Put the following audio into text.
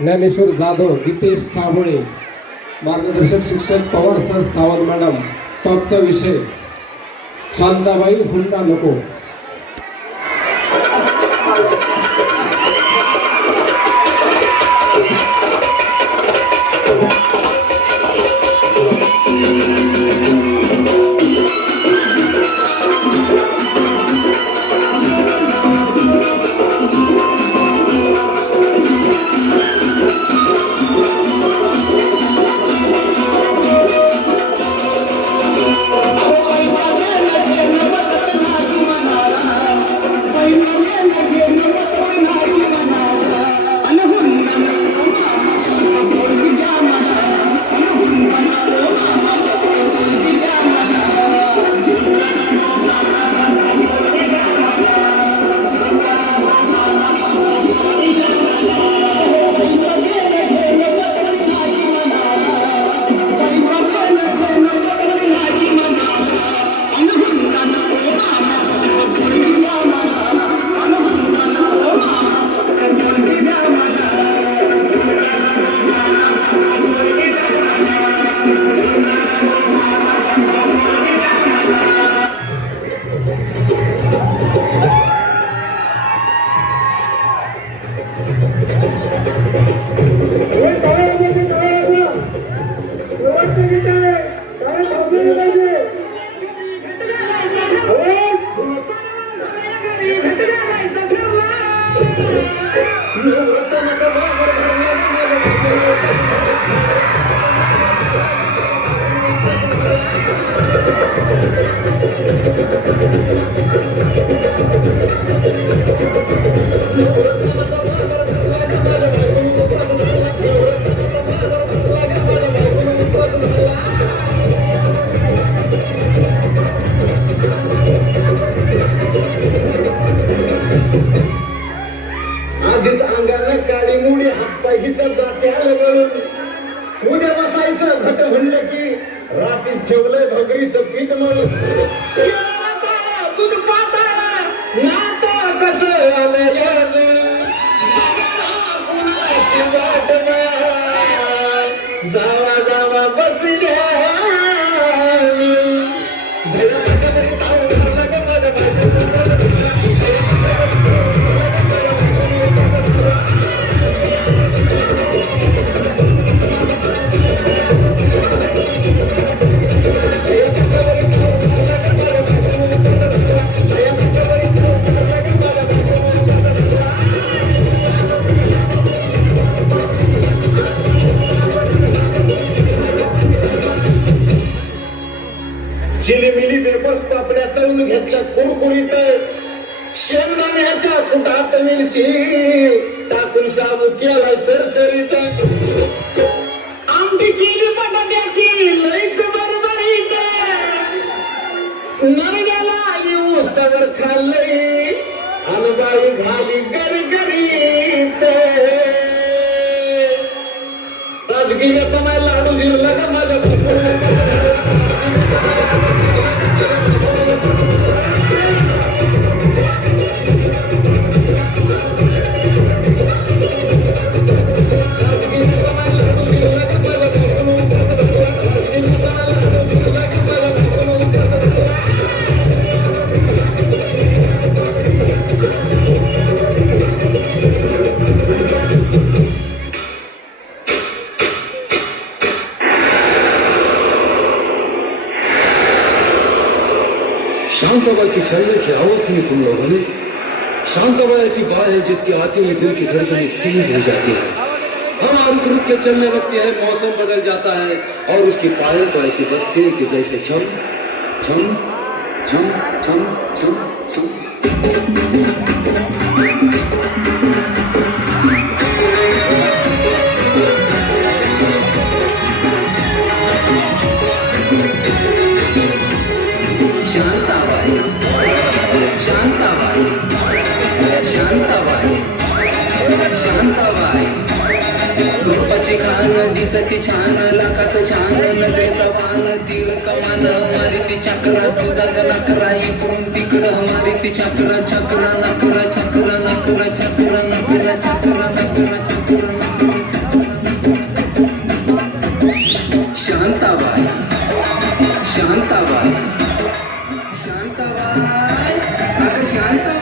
ज्ञानेश्वर जाधव, गीतेश साबळे, मार्गदर्शक शिक्षक Pawar sir Sawant madam. टॉपचा विषय शांताबाई हुंडा नको. आधीच अंगाला काळी मुडी हातपायीचा जात्या लगळून उद्या बसायचं घट म्हणलं की रात्रीच ठेवलंय भगरीचं पीठ म्हणून दूध पाता नाता कसं आलं वाट जावा जावा बसल्या चिलीमिली वेपर्स पापड्या तळून घेतल्या कुरकुरीत शेंगदाण्याच्या कुटात मिरची टाकून शाबू केलाय चरचरीत आमटी केली बटाट्याची लईच बरबरीत नरड्याला उस्तावर खाल्लंय अनबाई झाली गरगरीत राजगिऱ्याचा माय लाडू जिरला का माझ्या शांताबाई के चलने की आवाज सुनी तुम लोगों ने? शांताबाई ऐसी बात है जिसके आते ही दिल की धड़कनें तेज हो जाती है। हवा रुक रुक के चलने लगती है, मौसम बदल जाता है और उसकी पायल तो ऐसी बजती है कि जैसे छम छम छम छम छम शांताबाई शांताबाई शांताबाई शांताबाई रूपाची खान दिसती छान लाखात छान नजरेचा पान तीर कमान मारिती चक्रा तुझा नकरा इकडून तिकडं मारिती चक्रा चक्रा नकरा चक्रा नकरा चक्रा नकरा चक्रा नकरा चक्रा नकरा शांताबाई शांताबाई अगं शांताबाई